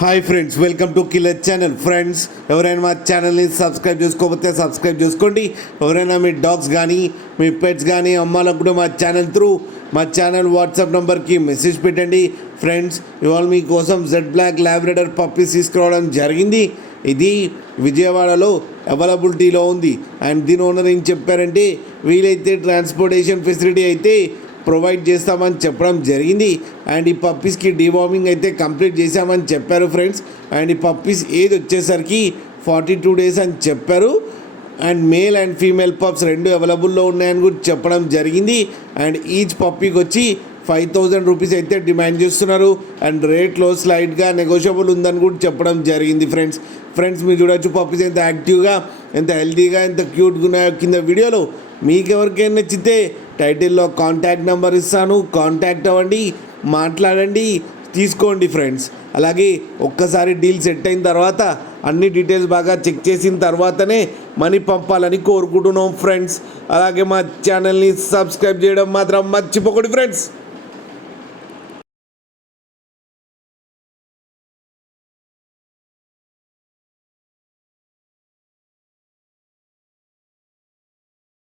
Hi friends, welcome to killer channel. Friends, ఎవరైనా మా ఛానల్ని సబ్స్క్రైబ్ చేసుకోకపోతే సబ్స్క్రైబ్ చేసుకోండి. ఎవరైనా మీ డాగ్స్ కానీ మీ పెట్స్ కానీ అమ్మాలకు కూడా మా ఛానల్ వాట్సాప్ నెంబర్కి మెసేజ్ పెట్టండి. ఫ్రెండ్స్, ఇవాళ మీకోసం జెడ్ బ్లాక్ ల్యాబ్రెడర్ పప్పీస్ తీసుకురావడం జరిగింది. ఇది విజయవాడలో అవైలబిలిటీలో ఉంది. అండ్ దీని ఓనర్ ఏం చెప్పారంటే, వీలైతే ట్రాన్స్పోర్టేషన్ ఫెసిలిటీ అయితే ప్రొవైడ్ చేస్తామని చెప్పడం జరిగింది. అండ్ ఈ పప్పీస్కి డివార్మింగ్ అయితే కంప్లీట్ చేశామని చెప్పారు ఫ్రెండ్స్. అండ్ ఈ పప్పీస్ ఏజ్ వచ్చేసరికి 42 days అని చెప్పారు. And male and female pups రెండు అవైలబుల్లో ఉన్నాయని కూడా చెప్పడం జరిగింది. అండ్ ఈచ్ పప్పీకి వచ్చి 5,000 రూపీస్ అయితే డిమాండ్ చేస్తున్నారు. అండ్ రేట్లో స్లైడ్గా నెగోషియబుల్ ఉందని కూడా చెప్పడం జరిగింది. ఫ్రెండ్స్ మీరు చూడొచ్చు పప్పీస్ ఎంత యాక్టివ్గా, ఎంత హెల్తీగా, ఎంత క్యూట్గా ఉన్నాయో కింద వీడియోలో. మీకు ఎవరికైనా నచ్చితే టైటిల్లో కాంటాక్ట్ నెంబర్ ఇస్తాను, కాంటాక్ట్ అవ్వండి, మాట్లాడండి, తీసుకోండి ఫ్రెండ్స్. అలాగే ఒక్కసారి డీల్ సెట్ అయిన తర్వాత అన్ని డీటెయిల్స్ బాగా చెక్ చేసిన తర్వాతనే మనీ పంపాలని కోరుకుంటున్నాం ఫ్రెండ్స్. అలాగే మా ఛానల్ని సబ్స్క్రైబ్ చేయడం మాత్రం మర్చిపోకండి ఫ్రెండ్స్.